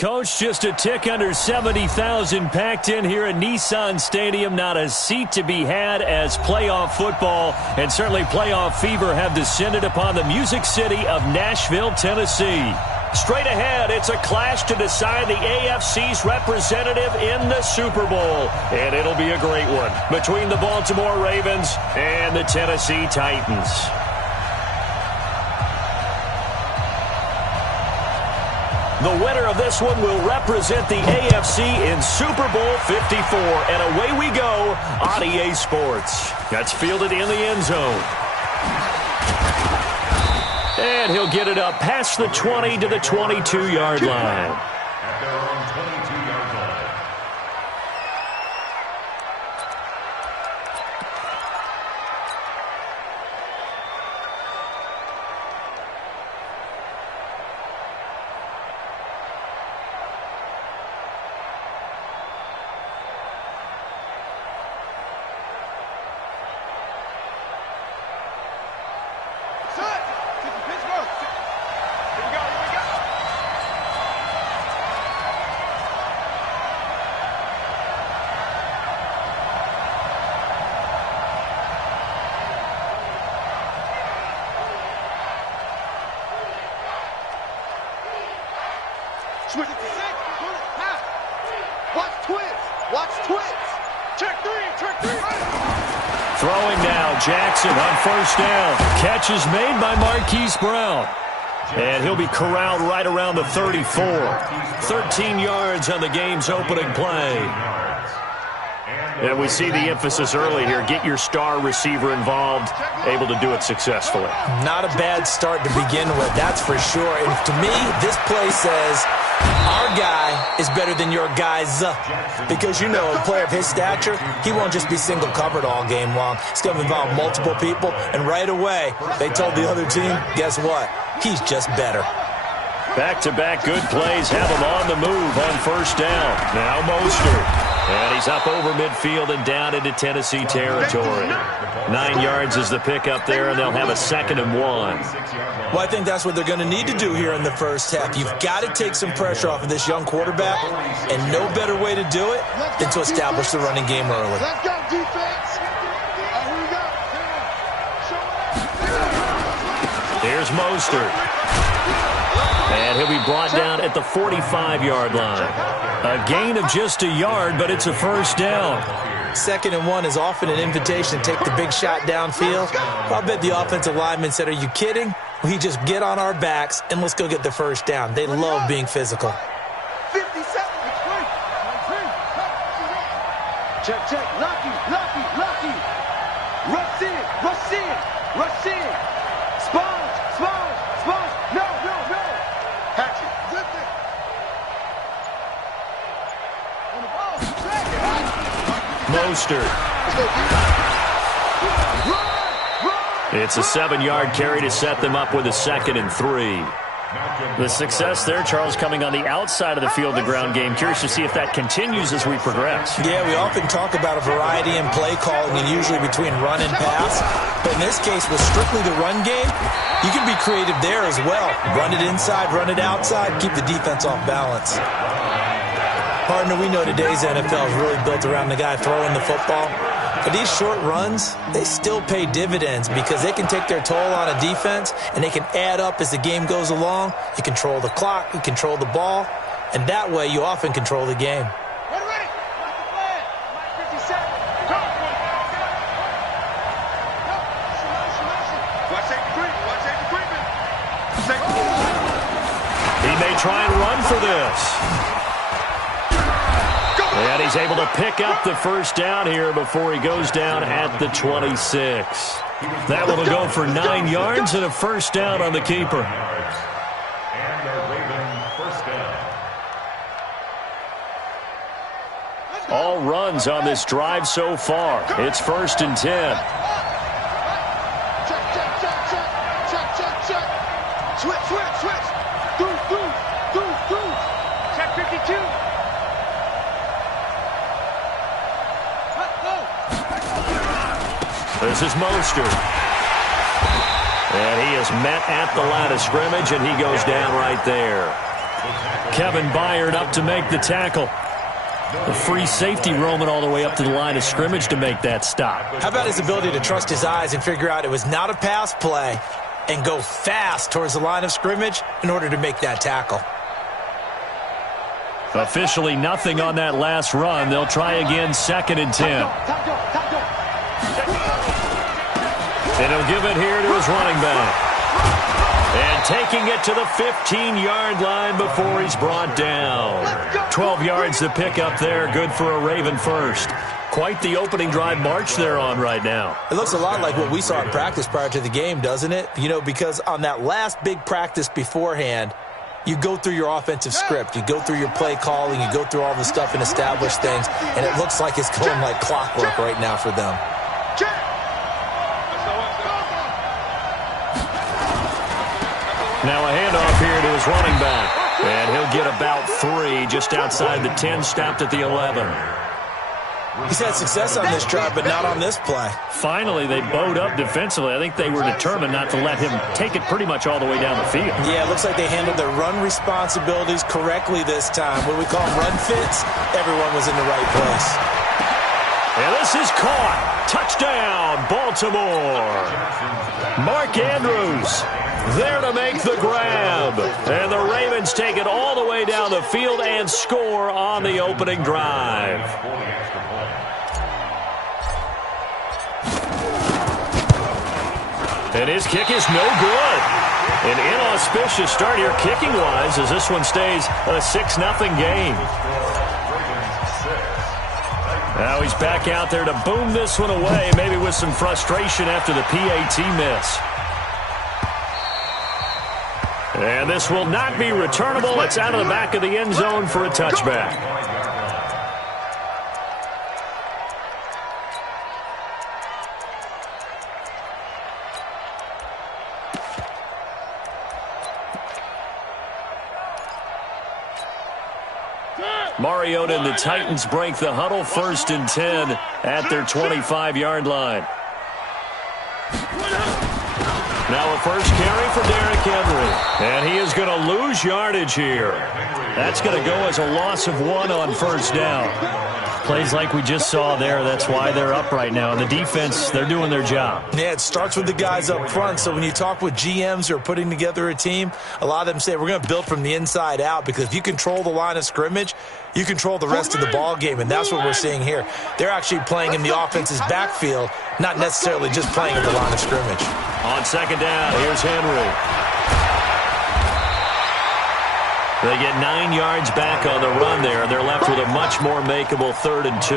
Coach, just a tick under 70,000 packed in here at Nissan Stadium. Not a seat to be had as playoff football and certainly playoff fever have descended upon the Music City of Nashville, Tennessee. Straight ahead, it's a clash to decide the AFC's representative in the Super Bowl. And it'll be a great one between the Baltimore Ravens and the Tennessee Titans. The winner of this one will represent the AFC in Super Bowl 54. And away we go on EA Sports. That's fielded in the end zone. And he'll get it up past the 20 to the 22-yard line. At their own 22-yard line. Switch it to 6. Pass. Watch twist. Watch twist. Check 3. Check 3. Throwing now, Jackson on first down. Catch is made by Marquise Brown. And he'll be corralled right around the 34. 13 yards on the game's opening play. And we see the emphasis early here. Get your star receiver involved, able to do it successfully. Not a bad start to begin with, that's for sure. And to me, this play says our guy is better than your guy's. Because, you know, a player of his stature, he won't just be single covered all game long. He's going to involve multiple people. And right away, they told the other team, guess what? He's just better. Back-to-back good plays have him on the move on first down. Now Mostert. And he's up over midfield and down into Tennessee territory. 9 yards is the pickup there, and they'll have a 2nd and 1. Well, I think that's what they're going to need to do here in the first half. You've got to take some pressure off of this young quarterback, and no better way to do it than to establish the running game early. Let's go, defense. Here we go. Here's Mostert. And he'll be brought down at the 45-yard line. A gain of just a yard, but it's a first down. 2nd and 1 is often an invitation to take the big shot downfield. I'll bet the offensive lineman said, are you kidding? We just get on our backs and let's go get the first down. They love being physical. 50 seconds. Check, check. Lucky. Rush in. Sponge. No. Hatchet. Mostert. It's a 7-yard carry to set them up with a 2nd and 3. The success there, Charles, coming on the outside of the field, the ground game. Curious to see if that continues as we progress. Yeah, we often talk about a variety in play calling and usually between run and pass. But in this case, with strictly the run game, you can be creative there as well. Run it inside, run it outside, keep the defense off balance. Partner, we know today's NFL is really built around the guy throwing the football. But these short runs, they still pay dividends because they can take their toll on a defense and they can add up as the game goes along. You control the clock, you control the ball, and that way you often control the game. Ready. What's the plan? 50 seconds. Go. Watch safety creeping. He may try and run for this. And he's able to pick up the first down here before he goes down at the 26. That one will go for 9 yards and a first down on the keeper. And a Raven first down. All runs on this drive so far. It's 1st and 10. Check. Switch. Through. Check 52. This is Mostert. And he is met at the line of scrimmage, and he goes down right there. Kevin Byard up to make the tackle. The free safety roaming all the way up to the line of scrimmage to make that stop. How about his ability to trust his eyes and figure out it was not a pass play and go fast towards the line of scrimmage in order to make that tackle. Officially nothing on that last run. They'll try again, 2nd and 10. And he'll give it here to his running back. And taking it to the 15-yard line before he's brought down. 12 yards to pick up there. Good for a Raven first. Quite the opening drive march they're on right now. It looks a lot like what we saw in practice prior to the game, doesn't it? You know, because on that last big practice beforehand, you go through your offensive script. You go through your play calling. You go through all the stuff and establish things. And it looks like it's going like clockwork right now for them. Now a handoff here to his running back. And he'll get about 3 just outside the 10, stopped at the 11. He's had success on this drive, but not on this play. Finally, they bowed up defensively. I think they were determined not to let him take it pretty much all the way down the field. Yeah, it looks like they handled their run responsibilities correctly this time. What we call run fits, everyone was in the right place. And this is caught. Touchdown, Baltimore. Mark Andrews there to make the grab. And the Ravens take it all the way down the field and score on the opening drive. And his kick is no good. An inauspicious start here kicking-wise as this one stays a 6-0 game. Now he's back out there to boom this one away, maybe with some frustration after the PAT miss. And this will not be returnable. It's out of the back of the end zone for a touchback. Mariota and the Titans break the huddle, 1st and 10 at their 25-yard line. Now a first carry for Derrick Henry. And he is going to lose yardage here. That's going to go as a loss of 1 on 1st down. Plays like we just saw there, that's why they're up right now. And the defense, they're doing their job. Yeah, it starts with the guys up front. So when you talk with GMs who are putting together a team, a lot of them say we're going to build from the inside out, because if you control the line of scrimmage, you control the rest of the ball game, and that's what we're seeing here. They're actually playing in the offense's backfield, not necessarily just playing at the line of scrimmage. On 2nd down, here's Henry. They get 9 yards back on the run there. They're left with a much more makeable 3rd and 2.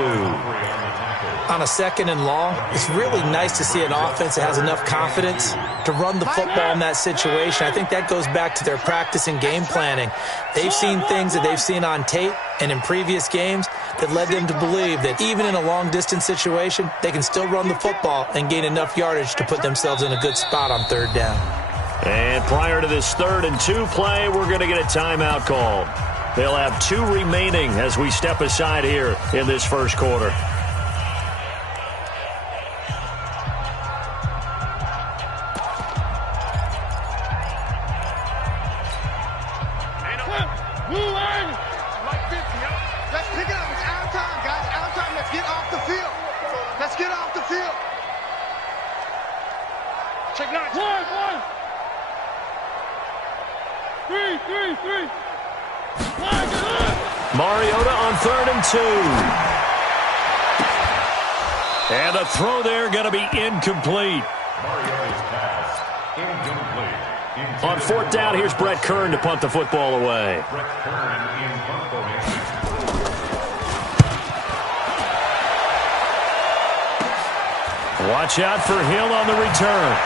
On a 2nd and long, it's really nice to see an offense that has enough confidence to run the football in that situation. I think that goes back to their practice and game planning. They've seen things that they've seen on tape and in previous games that led them to believe that even in a long-distance situation, they can still run the football and gain enough yardage to put themselves in a good spot on 3rd down. And prior to this 3rd and 2 play, we're going to get a timeout called. They'll have 2 remaining as we step aside here in this first quarter. Let's pick it up. It's our time, guys. Our time. Let's get off the field. Let's get off the field. Check 9. 1. 3. Mariota on 3rd and 2. And the throw there going to be incomplete. Mariota's pass incomplete. On 4th down, here's Brett Kern to punt the football away. Brett Kern in punt formation. Watch out for him on the return.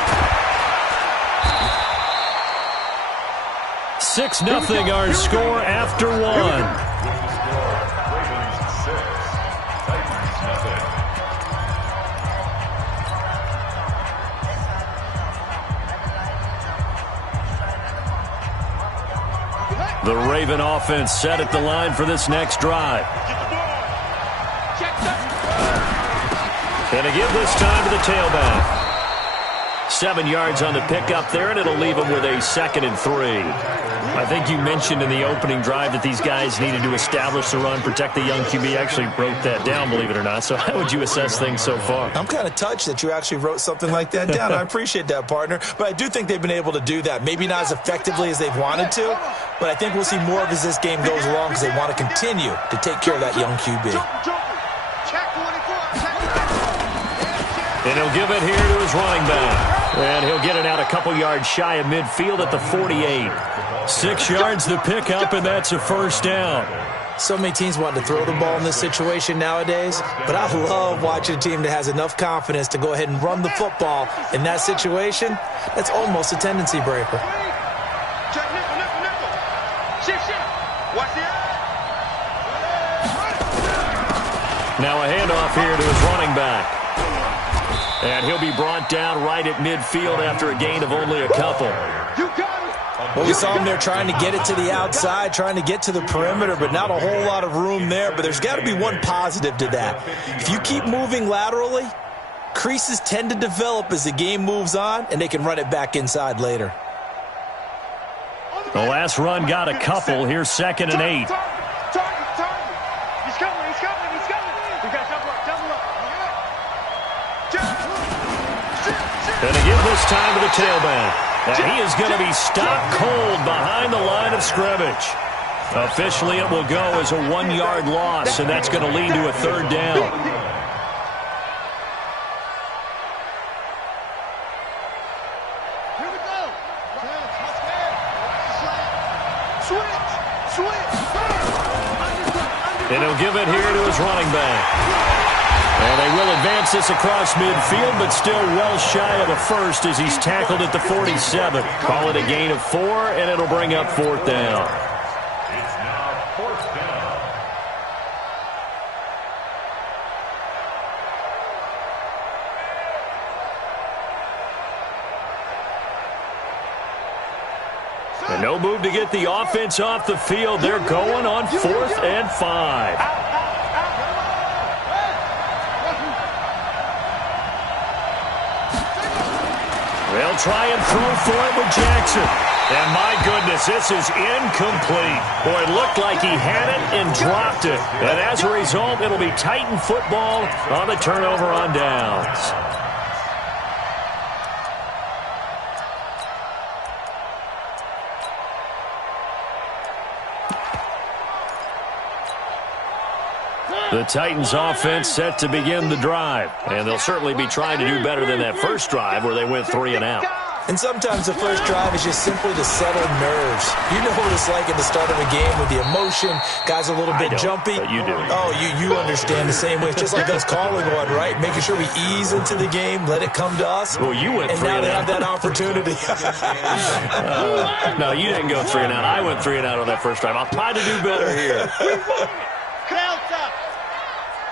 6-0 our score after 1. Ravens 6, Titans 0. The Raven offense set at the line for this next drive. And to give this time to the tailback. 7 yards on the pickup there, and it'll leave them with a 2nd and 3. I think you mentioned in the opening drive that these guys needed to establish the run, protect the young QB. Actually wrote that down, believe it or not. So how would you assess things so far? I'm kind of touched that you actually wrote something like that down. I appreciate that, partner. But I do think they've been able to do that. Maybe not as effectively as they've wanted to, but I think we'll see more of as this game goes along because they want to continue to take care of that young QB. And he'll give it here to his running back. And he'll get it out a couple yards shy of midfield at the 48. 6 yards the pickup, and that's a 1st down. So many teams want to throw the ball in this situation nowadays, but I love watching a team that has enough confidence to go ahead and run the football in that situation. That's almost a tendency breaker. Now a handoff here to his running back. And he'll be brought down right at midfield after a gain of only a couple. Well, we saw him there trying to get it to the outside, trying to get to the perimeter, but not a whole lot of room there. But there's got to be one positive to that. If you keep moving laterally, creases tend to develop as the game moves on, and they can run it back inside later. The last run got a couple. Here's 2nd and 8. He's coming. We got double up. And to give this time to the tailback. And he is going to be stopped cold behind the line of scrimmage. Officially, it will go as a 1-yard loss, and that's going to lead to a 3rd down. Here we go. Switch. And he'll give it here to his running back. And they will advance this across midfield, but still well shy of a 1st as he's tackled at the 47. Call it a gain of 4, and it'll bring up 4th down. It's now 4th down. And no move to get the offense off the field. They're going on 4th and 5. They'll try and throw for it with Jackson. And my goodness, this is incomplete. Boy, it looked like he had it and dropped it. And as a result, it'll be Titan football on the turnover on downs. The Titans offense set to begin the drive. And they'll certainly be trying to do better than that first drive where they went 3 and out. And sometimes the first drive is just simply to settle nerves. You know what it's like at the start of a game with the emotion. Guys a little bit jumpy. But you do. Oh, you understand the same way. It's just like us calling one, right? Making sure we ease into the game, let it come to us. Well, you went 3 and out. And now they have that opportunity. No, you didn't go 3 and out. I went 3 and out on that first drive. I'll try to do better here.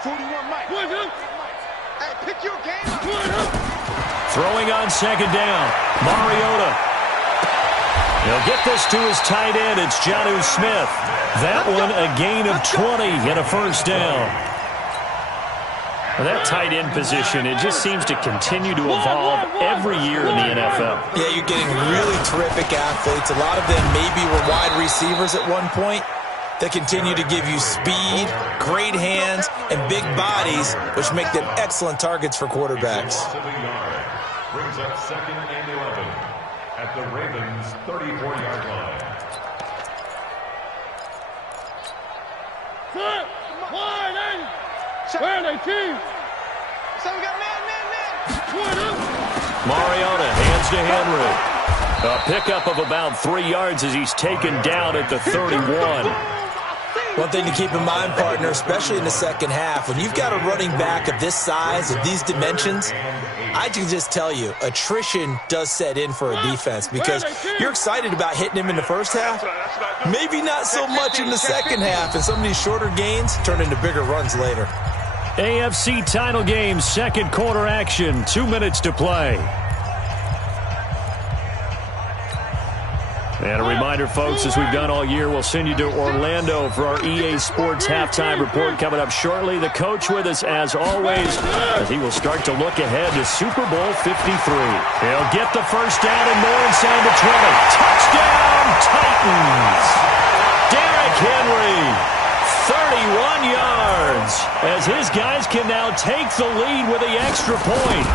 41 Mike. Hey, pick your game up. Throwing on 2nd down. Mariota. He'll get this to his tight end. It's Jonnu Smith. That one a gain of 20 and a 1st down. Well, that tight end position, it just seems to continue to evolve every year in the NFL. Yeah, you're getting really terrific athletes. A lot of them maybe were wide receivers at one point. That continue to give you speed, great hands, and big bodies, which make them excellent targets for quarterbacks. Brings up 2nd and 11 at the Ravens' 34-yard line. Where are they, team? So we got man. Mariota hands to Henry. A pickup of about 3 yards as he's taken down at the 31. One thing to keep in mind, partner, especially in the second half, when you've got a running back of this size, of these dimensions, I can just tell you, attrition does set in for a defense because you're excited about hitting him in the first half, maybe not so much in the second half, and some of these shorter gains turn into bigger runs later. AFC title game, 2nd quarter action, 2 minutes to play. And a reminder, folks, as we've done all year, we'll send you to Orlando for our EA Sports halftime report coming up shortly. The coach with us, as always, as he will start to look ahead to Super Bowl 53. He'll get the first down and more inside the 20. Touchdown, Titans! Derrick Henry, 31 yards, as his guys can now take the lead with the extra point.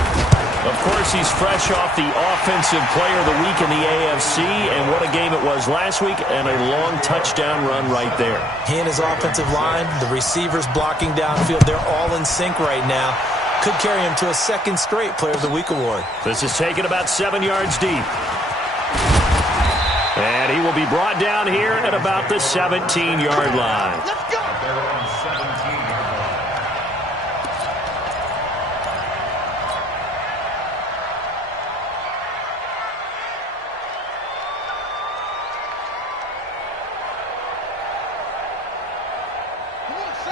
Of course, he's fresh off the Offensive Player of the Week in the AFC, and what a game it was last week, and a long touchdown run right there. He and his offensive line, the receivers blocking downfield, they're all in sync right now. Could carry him to a second straight Player of the Week award. This is taken about 7 yards deep. And he will be brought down here at about the 17-yard line. Let's go.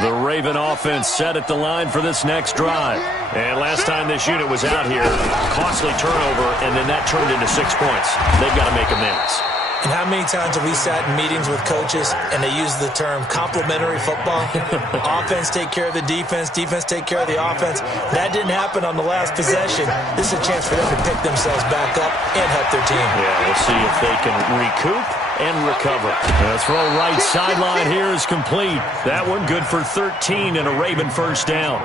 The Raven offense set at the line for this next drive. And last time this unit was out here, costly turnover, and then that turned into 6 points. They've got to make amends. And how many times have we sat in meetings with coaches and they use the term complementary football? Offense take care of the defense, defense take care of the offense. That didn't happen on the last possession. This is a chance for them to pick themselves back up and help their team. Yeah, we'll see if they can recoup and recover. The throw right sideline here is complete. That one good for 13 and a Raven first down.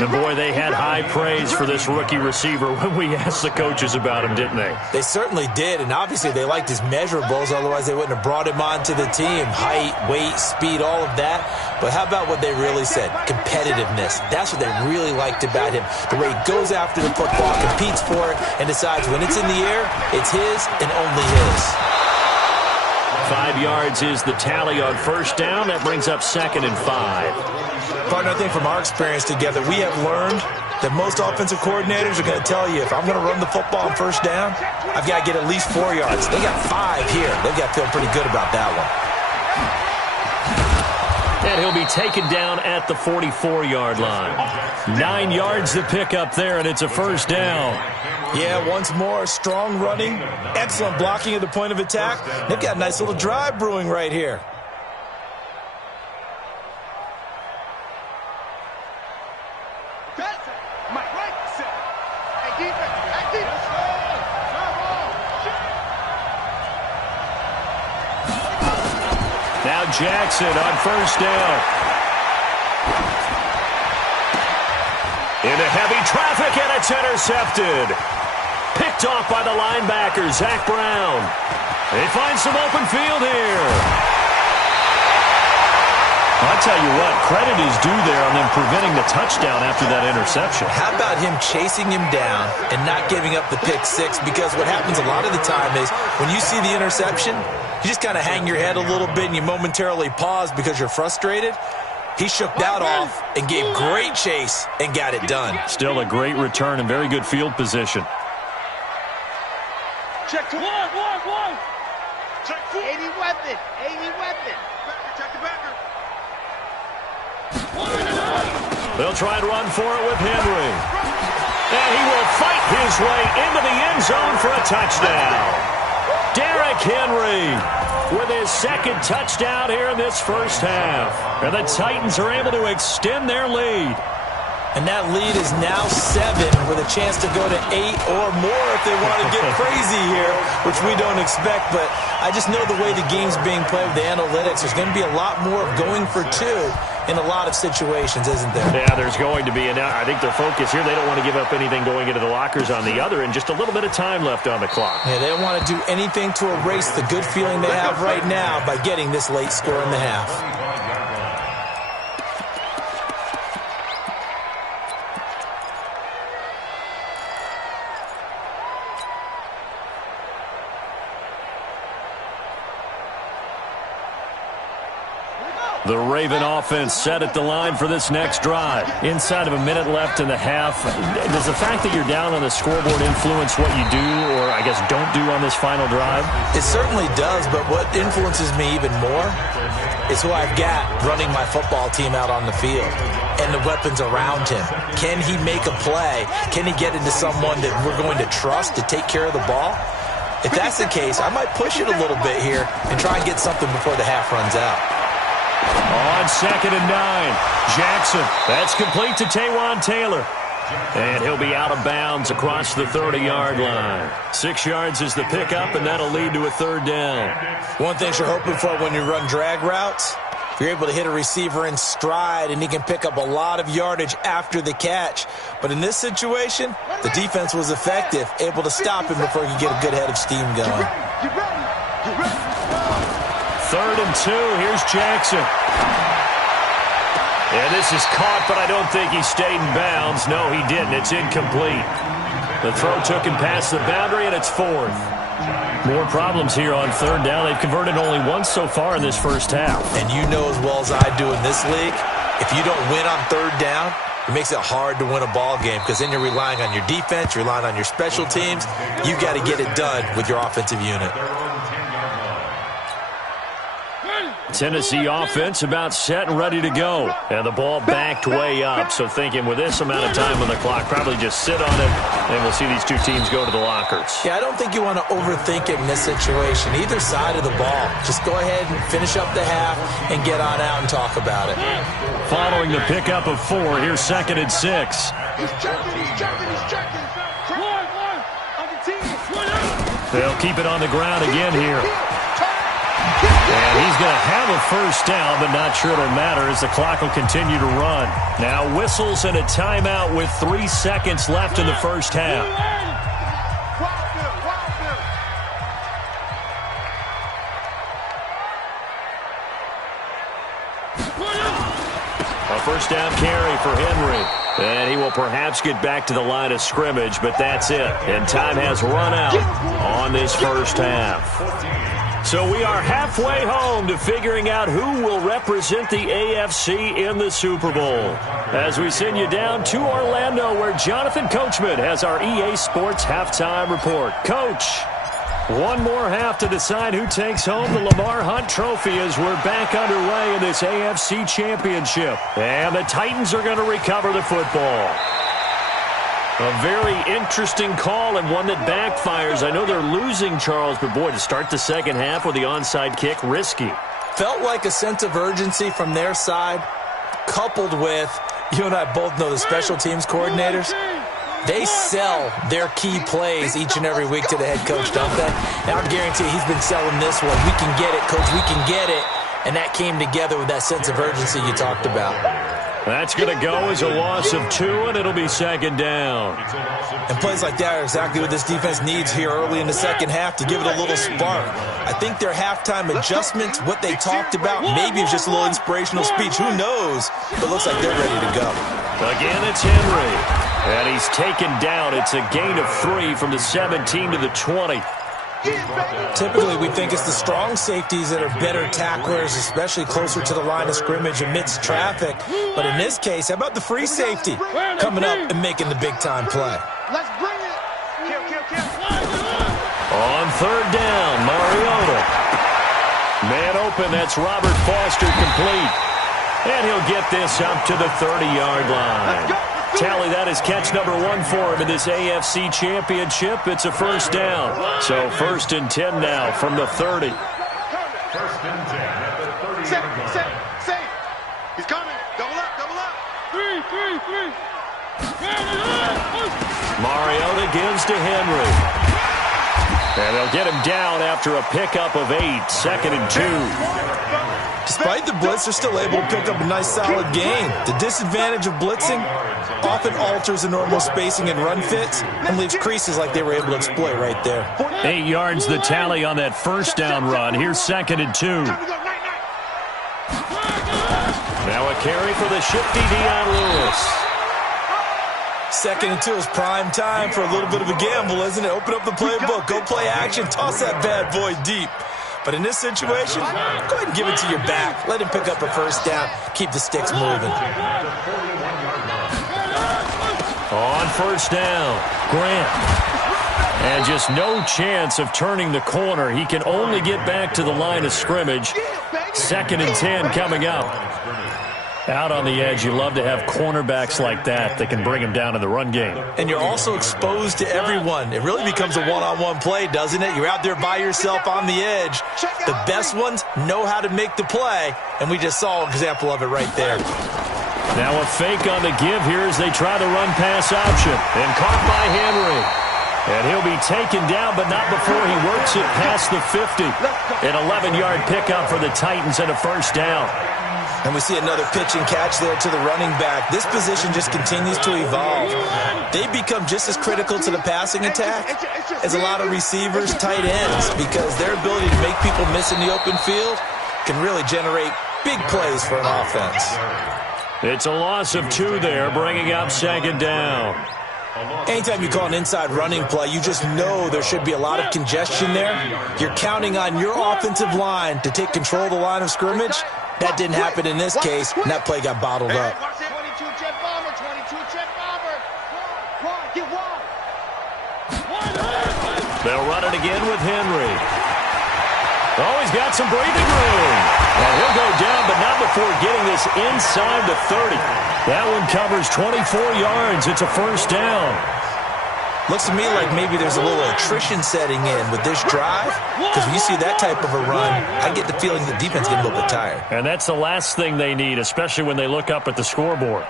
And boy, they had high praise for this rookie receiver when we asked the coaches about him, didn't they? They certainly did, and obviously they liked his measurables, otherwise they wouldn't have brought him onto the team. Height, weight, speed, all of that. But how about what they really said? Competitiveness. That's what they really liked about him. The way he goes after the football, competes for it, and decides when it's in the air, it's his and only his. 5 yards is the tally on first down. That brings up 2nd and 5. Partner, I think from our experience together, we have learned that most offensive coordinators are going to tell you, if I'm going to run the football on first down, I've got to get at least 4 yards. They got 5 here. They've got to feel pretty good about that one. And he'll be taken down at the 44-yard line. 9 yards to pick up there, and it's a first down. Yeah, once more, strong running, excellent blocking at the point of attack. They've got a nice little drive brewing right here. Now Jackson on first down. Into heavy traffic, and it's intercepted. Picked off by the linebacker, Zach Brown. They find some open field here. I'll tell you what, credit is due there on them preventing the touchdown after that interception. How about him chasing him down and not giving up the pick six? Because what happens a lot of the time is when you see the interception, you just kind of hang your head a little bit and you momentarily pause because you're frustrated. He shook that off and gave great chase and got it done. Still a great return and very good field position. Check to one. Check 80 weapon. Check the backer. They'll try and run for it with Henry. And he will fight his way into the end zone for a touchdown. Derrick Henry with his second touchdown here in this first half. And the Titans are able to extend their lead. And that lead is now 7 with a chance to go to 8 or more if they want to get crazy here, which we don't expect. But I just know the way the game's being played with the analytics, there's going to be a lot more of going for 2 in a lot of situations, isn't there? Yeah, there's going to be. And I think their focus here, they don't want to give up anything going into the lockers on the other, and just a little bit of time left on the clock. Yeah, they don't want to do anything to erase the good feeling they have right now by getting this late score in the half. The Raven offense set at the line for this next drive. Inside of a minute left in the half, does the fact that you're down on the scoreboard influence what you do, or I guess don't do on this final drive? It certainly does, but what influences me even more is who I've got running my football team out on the field and the weapons around him. Can he make a play? Can he get into someone that we're going to trust to take care of the ball? If that's the case, I might push it a little bit here and try and get something before the half runs out. On 2nd and 9, Jackson. That's complete to Taywan Taylor. And he'll be out of bounds across the 30-yard line. 6 yards is the pickup, and that'll lead to a 3rd down. One thing you're hoping for when you run drag routes, if you're able to hit a receiver in stride and he can pick up a lot of yardage after the catch. But in this situation, the defense was effective, able to stop him before he could get a good head of steam going. 3rd and 2, here's Jackson. And this is caught, but I don't think he stayed in bounds. No, he didn't. It's incomplete. The throw took him past the boundary, and it's 4th. More problems here on 3rd down. They've converted only once so far in this first half. And you know as well as I do in this league, if you don't win on 3rd down, it makes it hard to win a ball game because then you're relying on your defense, you're relying on your special teams. You got to get it done with your offensive unit. Tennessee offense about set and ready to go. And the ball backed way up. So thinking with this amount of time on the clock, probably just sit on it, and we'll see these two teams go to the lockers. Yeah, I don't think you want to overthink it in this situation. Either side of the ball. Just go ahead and finish up the half and get on out and talk about it. Following the pickup of 4, here's 2nd and 6. He's checking. They'll keep it on the ground again here. And he's going to have a first down, but not sure it'll matter as the clock will continue to run. Now whistles and a timeout with 3 seconds left in the first half. A first down carry for Henry. And he will perhaps get back to the line of scrimmage, but that's it. And time has run out on this first half. So we are halfway home to figuring out who will represent the AFC in the Super Bowl. As we send you down to Orlando, where Jonathan Coachman has our EA Sports Halftime Report. Coach, one more half to decide who takes home the Lamar Hunt Trophy as we're back underway in this AFC Championship. And the Titans are going to recover the football. A very interesting call and one that backfires. I know they're losing, Charles, but boy, to start the second half with the onside kick, risky. Felt like a sense of urgency from their side, coupled with, you and I both know the special teams coordinators. They sell their key plays each and every week to the head coach, don't they? And I guarantee you he's been selling this one. We can get it, coach, we can get it. And that came together with that sense of urgency you talked about. That's going to go as a loss of 2, and it'll be 2nd down. And plays like that are exactly what this defense needs here early in the second half to give it a little spark. I think their halftime adjustments, what they talked about, maybe it's just a little inspirational speech. Who knows? But it looks like they're ready to go. Again, it's Henry. And he's taken down. It's a gain of 3 from the 17 to the 20. Typically, we think it's the strong safeties that are better tacklers, especially closer to the line of scrimmage amidst traffic. But in this case, how about the free safety coming up and making the big-time play? Let's bring it. Kill. On 3rd down, Mariota. Man open, that's Robert Foster complete. And he'll get this up to the 30-yard line. Tally, that is catch number 1 for him in this AFC Championship. It's a first down. So 1st and 10 now from the 30. 1st and 10 at the 30-yard line. Safe. He's coming. Double up. 3. Mariota gives to Henry. And they'll get him down after a pickup of 8. 2nd and 2. Despite the blitz, they're still able to pick up a nice solid gain. The disadvantage of blitzing often alters the normal spacing and run fits and leaves creases like they were able to exploit right there. 8 yards the tally on that first down run. Here's 2nd and 2. Now a carry for the shifty Dion Lewis. 2nd and 2 is prime time for a little bit of a gamble, isn't it? Open up the playbook, go play action, toss that bad boy deep. But in this situation, go ahead and give it to your back. Let him pick up a first down. Keep the sticks moving. On 1st down, Grant. And just no chance of turning the corner. He can only get back to the line of scrimmage. 2nd and 10 coming up. Out on the edge, you love to have cornerbacks like that can bring them down in the run game. And you're also exposed to everyone. It really becomes a one-on-one play, doesn't it? You're out there by yourself on the edge. The best ones know how to make the play, and we just saw an example of it right there. Now a fake on the give here as they try the run-pass option. And caught by Henry. And he'll be taken down, but not before he works it past the 50. An 11-yard pickup for the Titans and a first down. And we see another pitch and catch there to the running back. This position just continues to evolve. They become just as critical to the passing attack as a lot of receivers, tight ends, because their ability to make people miss in the open field can really generate big plays for an offense. It's a loss of 2 there, bringing up second down. Anytime you call an inside running play, you just know there should be a lot of congestion there. You're counting on your offensive line to take control of the line of scrimmage. That didn't happen in this case, and that play got bottled up. 22 jet bomber, 22 jet bomber. Get wide. They'll run it again with Henry. Oh, he's got some breathing room. And he'll go down, but not before getting this inside the 30. That one covers 24 yards. It's a first down. Looks to me like maybe there's a little attrition setting in with this drive, because when you see that type of a run, I get the feeling the defense getting a little bit tired. And that's the last thing they need, especially when they look up at the scoreboard.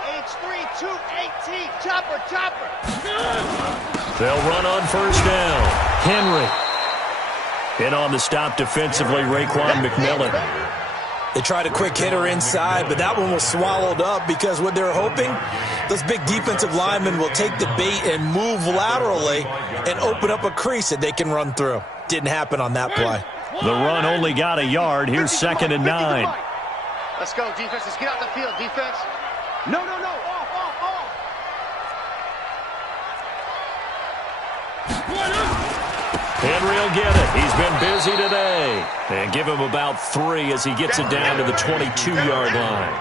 H3-2-18, chopper. They'll run on first down. Henry. In on the stop defensively, Raekwon McMillan. They tried a quick hitter inside, but that one was swallowed up because what they're hoping, those big defensive linemen will take the bait and move laterally and open up a crease that they can run through. Didn't happen on that play. The run only got a yard. Here's second and 9. Let's go, defense. Let's get out the field, defense. No. Off. Henry will get it. He's been busy today. And give him about 3 as he gets it down to the 22-yard line.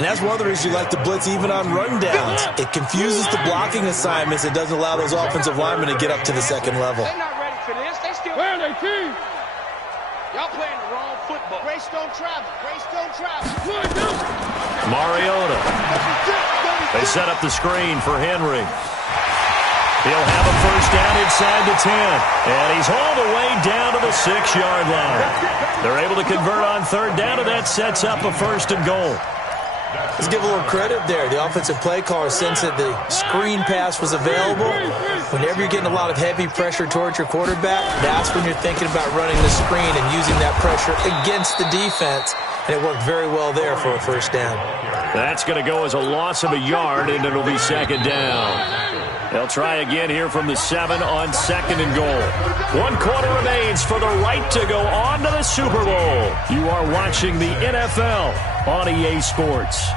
And that's one of the reasons you like to blitz even on rundowns. It confuses the blocking assignments. It doesn't allow those offensive linemen to get up to the second level. They're not ready for this. They still... Where are they, team? Y'all playing the wrong football. Grace don't travel. Mariota. They set up the screen for Henry. He'll have a first down inside the 10. And he's hauled away down to the 6-yard line. They're able to convert on third down, and that sets up a first and goal. Let's give a little credit there. The offensive play caller sensed that the screen pass was available. Whenever you're getting a lot of heavy pressure towards your quarterback, that's when you're thinking about running the screen and using that pressure against the defense. And it worked very well there for a first down. That's going to go as a loss of a yard, and it'll be second down. They'll try again here from the 7 on second and goal. 1 quarter remains for the right to go on to the Super Bowl. You are watching the NFL on EA Sports.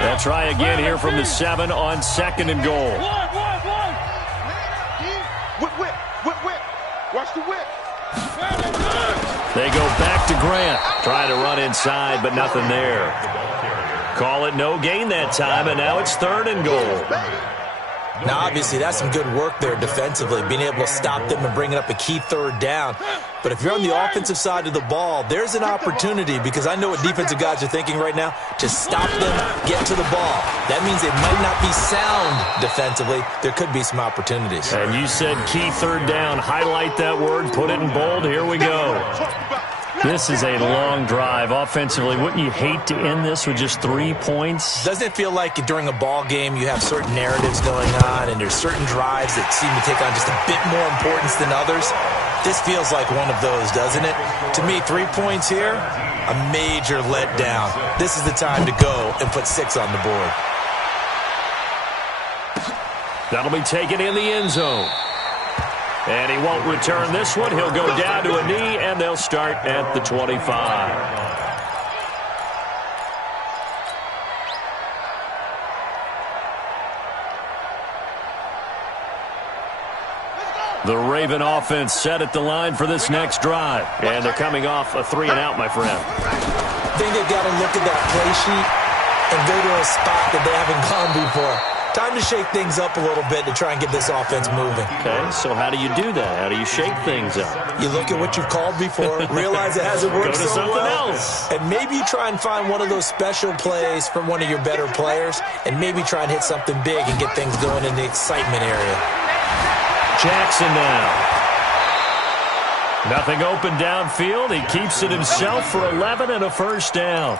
They'll try again here from the 7 on second and goal. Whip. Watch the whip. They go back to Grant. Trying to run inside, but nothing there. Call it no gain that time, and now it's third and goal. Now, obviously, that's some good work there defensively, being able to stop them and bringing up a key third down. But if you're on the offensive side of the ball, there's an opportunity, because I know what defensive guys are thinking right now, to stop them, get to the ball. That means it might not be sound defensively. There could be some opportunities. And you said key third down. Highlight that word, put it in bold. Here we go. This is a long drive. Offensively, wouldn't you hate to end this with just 3 points? Doesn't it feel like during a ball game you have certain narratives going on and there's certain drives that seem to take on just a bit more importance than others? This feels like one of those, doesn't it? To me, 3 points here, a major letdown. This is the time to go and put 6 on the board. That'll be taken in the end zone. And he won't return this one. He'll go down to a knee, and they'll start at the 25. The Raven offense set at the line for this next drive. And they're coming off a 3-and-out, my friend. I think they've got to look at that play sheet and go to a spot that they haven't gone before. Time to shake things up a little bit to try and get this offense moving. Okay, so how do you do that? How do you shake things up? You look at what you've called before, realize it hasn't worked so something well, else. and maybe you try and find one of those special plays from one of your better players, and maybe try and hit something big and get things going in the excitement area. Jackson now. Nothing open downfield. He keeps it himself for 11 and a first down.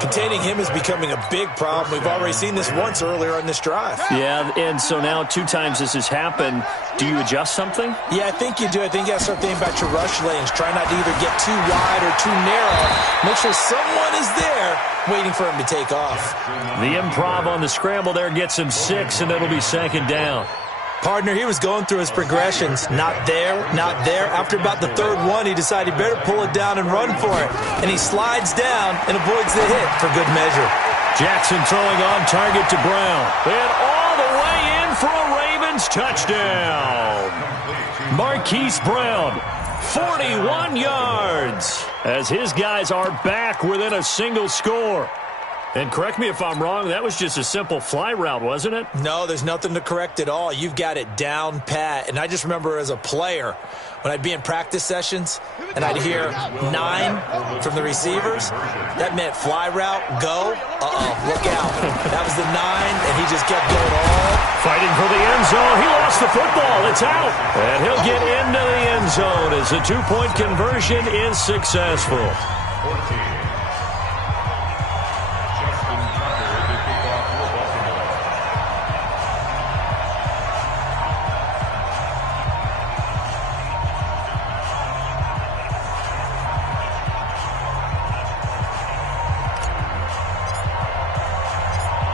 Containing him is becoming a big problem. We've already seen this once earlier on this drive. Yeah, and so now 2 times this has happened. Do you adjust something? Yeah, I think you do. I think you got to start thinking about your rush lanes. Try not to either get too wide or too narrow. Make sure someone is there waiting for him to take off. The improv on the scramble there gets him 6, and it'll be second down. Partner, he was going through his progressions. Not there, not there. After about the third one, he decided he better pull it down and run for it. And he slides down and avoids the hit for good measure. Jackson throwing on target to Brown. And all the way in for a Ravens touchdown. Marquise Brown, 41 yards, as his guys are back within a single score. And correct me if I'm wrong, that was just a simple fly route, wasn't it? No, there's nothing to correct at all. You've got it down pat. And I just remember as a player, when I'd be in practice sessions and I'd hear 9 from the receivers, that meant fly route, go, look out. That was the 9, and he just kept going all. Fighting for the end zone. He lost the football. It's out. And he'll get into the end zone as the 2-point conversion is successful. 14.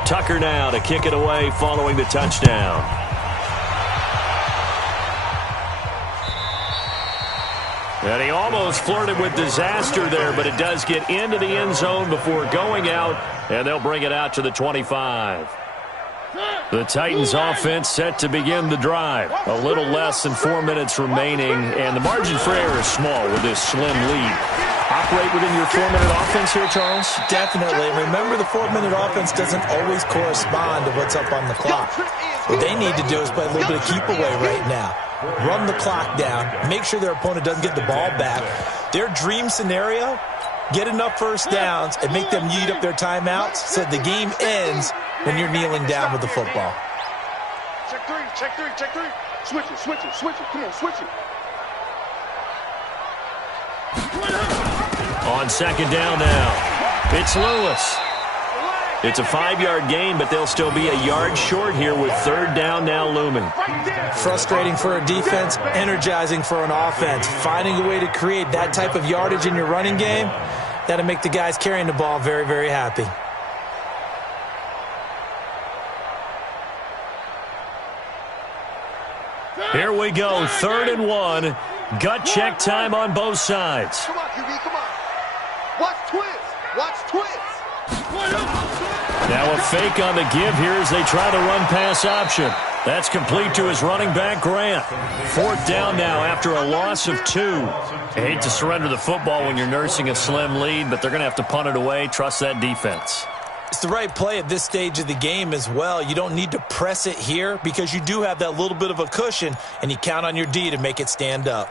Tucker now to kick it away following the touchdown. And he almost flirted with disaster there, but it does get into the end zone before going out, and they'll bring it out to the 25. The Titans offense set to begin the drive. A little less than 4 minutes remaining, and the margin for error is small with this slim lead. Operate within your 4-minute offense here, Charles? Definitely. Remember, the 4-minute offense doesn't always correspond to what's up on the clock. What they need to do is play a little bit of keep away right now. Run the clock down. Make sure their opponent doesn't get the ball back. Their dream scenario, get enough first downs and make them eat up their timeouts so the game ends when you're kneeling down with the football. Check three, check three, check three. Switch it, switch it, switch it. Come on, switch it. On second down now, it's Lewis. It's a 5-yard gain, but they'll still be a yard short here with third down now looming. Frustrating for a defense, energizing for an offense. Finding a way to create that type of yardage in your running game, that'll make the guys carrying the ball very, very happy. Here we go, 3rd and 1. Gut check time on both sides. Come on, QB, come on. Watch twist. Watch twist. Now a fake on the give here as they try the run-pass option. That's complete to his running back, Grant. 4th down now after a loss of 2. I hate to surrender the football when you're nursing a slim lead, but they're going to have to punt it away. Trust that defense. It's the right play at this stage of the game as well. You don't need to press it here because you do have that little bit of a cushion, and you count on your D to make it stand up.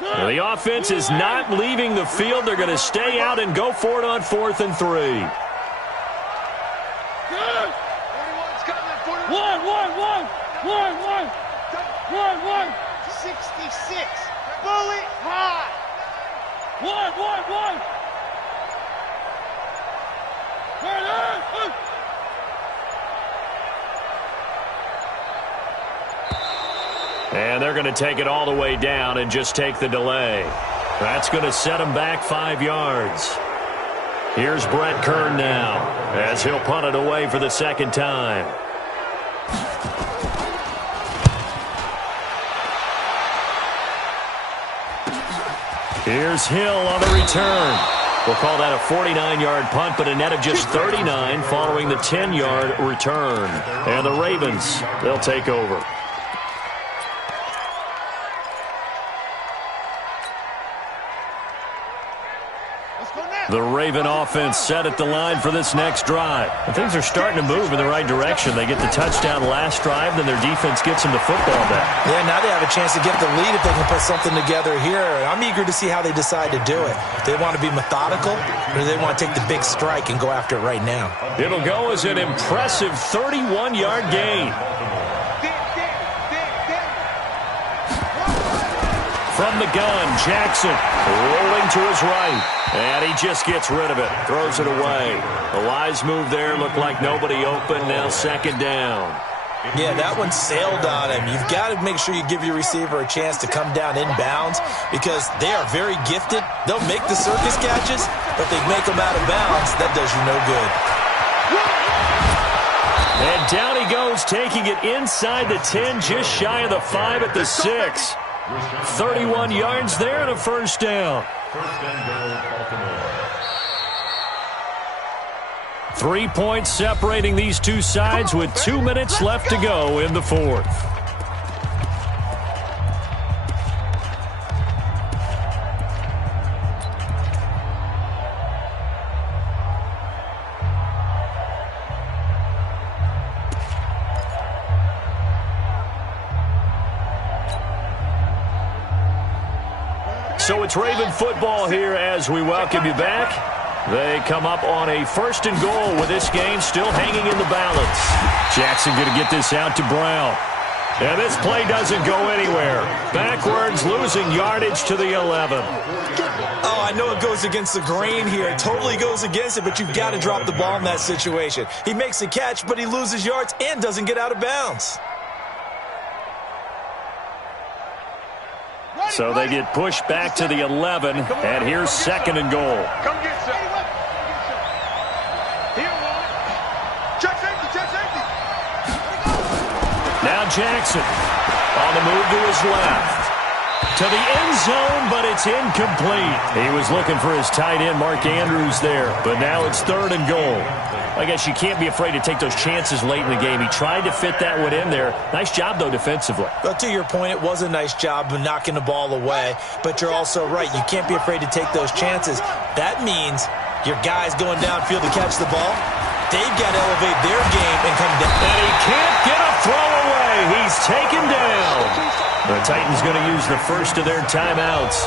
Well, the offense is not leaving the field. They're going to stay out and go for it on 4th and 3. 41's coming, 41. 66. Bullet high. 1. And they're going to take it all the way down and just take the delay. That's going to set them back 5 yards. Here's Brett Kern now as he'll punt it away for the second time. Here's Hill on the return. We'll call that a 49-yard punt, but a net of just 39 following the 10-yard return. And the Ravens, they'll take over. The Raven offense set at the line for this next drive. And things are starting to move in the right direction. They get the touchdown last drive, then their defense gets them the football back. Yeah, now they have a chance to get the lead if they can put something together here. I'm eager to see how they decide to do it. Do they want to be methodical, or do they want to take the big strike and go after it right now? It'll go as an impressive 31-yard gain. From the gun, Jackson rolling to his right. And he just gets rid of it. Throws it away. A wise move there. Looked like nobody open. Now second down. Yeah, that one sailed on him. You've got to make sure you give your receiver a chance to come down inbounds because they are very gifted. They'll make the circus catches, but they make them out of bounds. That does you no good. And down he goes, taking it inside the 10, just shy of the 5 at the 6. 31 yards there and a first down. First and goal, Baltimore. 3 points separating these two sides with 2 minutes left to go in the fourth. So it's Raven football here as we welcome you back. They come up on a first and goal with this game still hanging in the balance. Jackson going to get this out to Brown. And this play doesn't go anywhere. Backwards, losing yardage to the 11. Oh, I know it goes against the grain here. It totally goes against it, but you've got to drop the ball in that situation. He makes a catch, but he loses yards and doesn't get out of bounds. So they get pushed back to the 11, and here's second and goal. Come get some. Here, check safety, check safety. Now Jackson on the move to his left. To the end zone, but it's incomplete. He was looking for his tight end, Mark Andrews, there. But now it's third and goal. I guess you can't be afraid to take those chances late in the game. He tried to fit that one in there. Nice job, though, defensively. But to your point, it was a nice job of knocking the ball away. But you're also right. You can't be afraid to take those chances. That means your guys going downfield to catch the ball, they've got to elevate their game and come down. And he can't get a throw away. He's taken down. The Titans going to use the first of their timeouts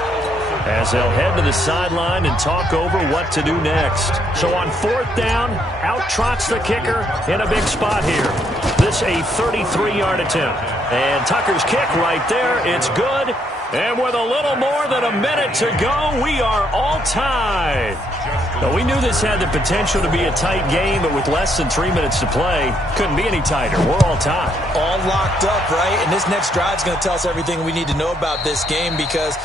as they'll head to the sideline and talk over what to do next. So on fourth down, out trots the kicker in a big spot here. This a 33-yard attempt. And Tucker's kick right there. It's good. And with a little more than a minute to go, we are all tied. Now, we knew this had the potential to be a tight game, but with less than 3 minutes to play, couldn't be any tighter. We're all tied. All locked up, right? And this next drive is going to tell us everything we need to know about this game because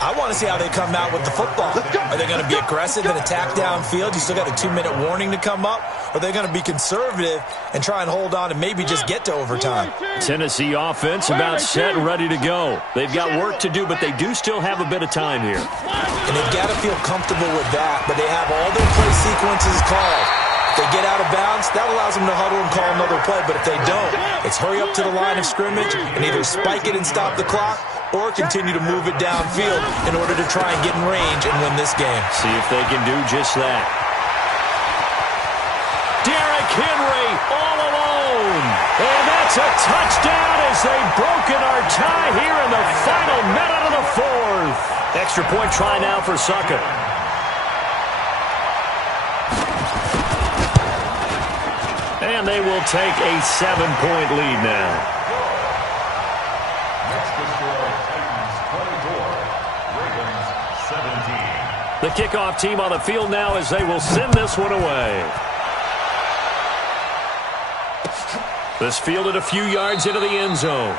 I want to see how they come out with the football. Are they going to be aggressive and attack downfield? You still got a 2-minute warning to come up? Or are they going to be conservative and try and hold on and maybe just get to overtime? Tennessee offense about set and ready to go. They've got work to do, but they do still have a bit of time here. And they've got to feel comfortable with that, but they have all their play sequences called. If they get out of bounds, that allows them to huddle and call another play. But if they don't, it's hurry up to the line of scrimmage and either spike it and stop the clock or continue to move it downfield in order to try and get in range and win this game. See if they can do just that. Derrick Henry all alone. And that's a touchdown as they've broken our tie here in the final minute of the fourth. Extra point try now for Sucker. And they will take a 7-point lead now. Next to score, Titans 24, Ravens 17. The kickoff team on the field now as they will send this one away. This fielded a few yards into the end zone.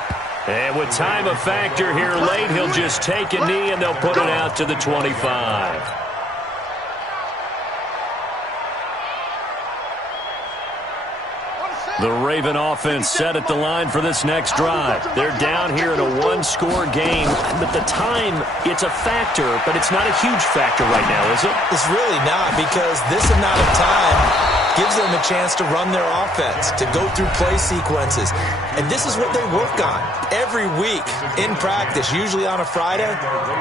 And with time a factor here late, he'll just take a knee and they'll put it out to the 25. The Raven offense set at the line for this next drive. They're down here in a one-score game, but the time, it's a factor, but it's not a huge factor right now, is it? It's really not because this amount of time, gives them a chance to run their offense, to go through play sequences. And this is what they work on every week in practice, usually on a Friday.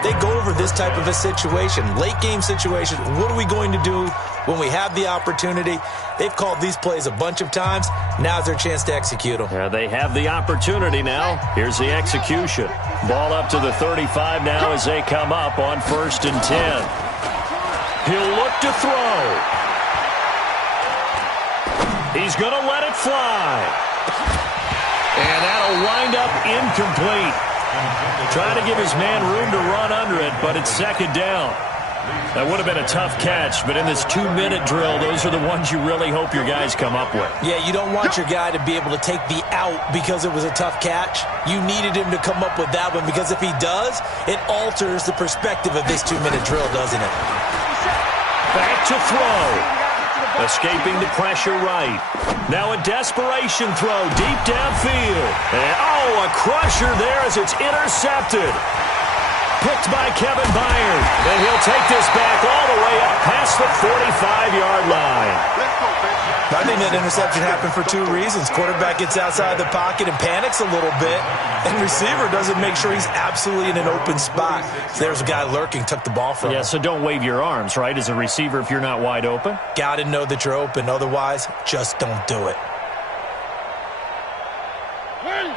They go over this type of a situation, late game situation. What are we going to do when we have the opportunity? They've called these plays a bunch of times. Now's their chance to execute them. Yeah, they have the opportunity now. Here's the execution. Ball up to the 35 now as they come up on 1st and 10. He'll look to throw. He's going to let it fly. And that'll wind up incomplete. Trying to give his man room to run under it, but it's 2nd down. That would have been a tough catch, but in this 2-minute drill, those are the ones you really hope your guys come up with. Yeah, you don't want your guy to be able to take the out because it was a tough catch. You needed him to come up with that one, because if he does, it alters the perspective of this 2-minute drill, doesn't it? Back to throw. Escaping the pressure right. Now a desperation throw deep downfield. And, a crusher there as it's intercepted. Picked by Kevin Byard. And he'll take this back all the way up past the 45-yard line. I think that interception happened for 2 reasons. Quarterback gets outside the pocket and panics a little bit, and receiver doesn't make sure he's absolutely in an open spot. So there's a guy lurking, took the ball from him. Yeah, so don't wave your arms, right, as a receiver if you're not wide open? Got to know that you're open. Otherwise, just don't do it.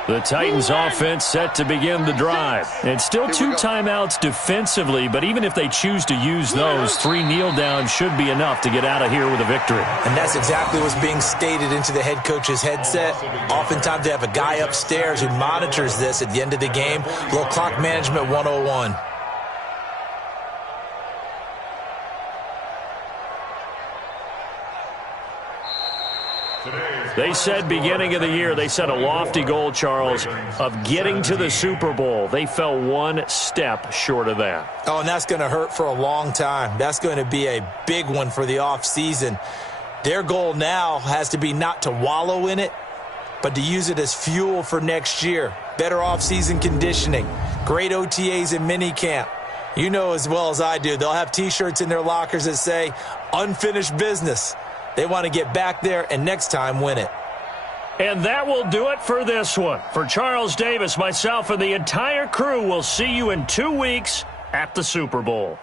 The Titans offense set to begin the drive. It's still 2 timeouts defensively, but even if they choose to use those, 3 kneel downs should be enough to get out of here with a victory. And that's exactly what's being stated into the head coach's headset. Oftentimes they have a guy upstairs who monitors this at the end of the game. A little clock management 101. They said beginning of the year, they set a lofty goal, Charles, of getting to the Super Bowl. They fell 1 step short of that. Oh, and that's going to hurt for a long time. That's going to be a big one for the offseason. Their goal now has to be not to wallow in it, but to use it as fuel for next year. Better offseason conditioning, great OTAs and minicamp. You know as well as I do, they'll have T-shirts in their lockers that say, unfinished business. They want to get back there and next time win it. And that will do it for this one. For Charles Davis, myself, and the entire crew, we'll see you in 2 weeks at the Super Bowl.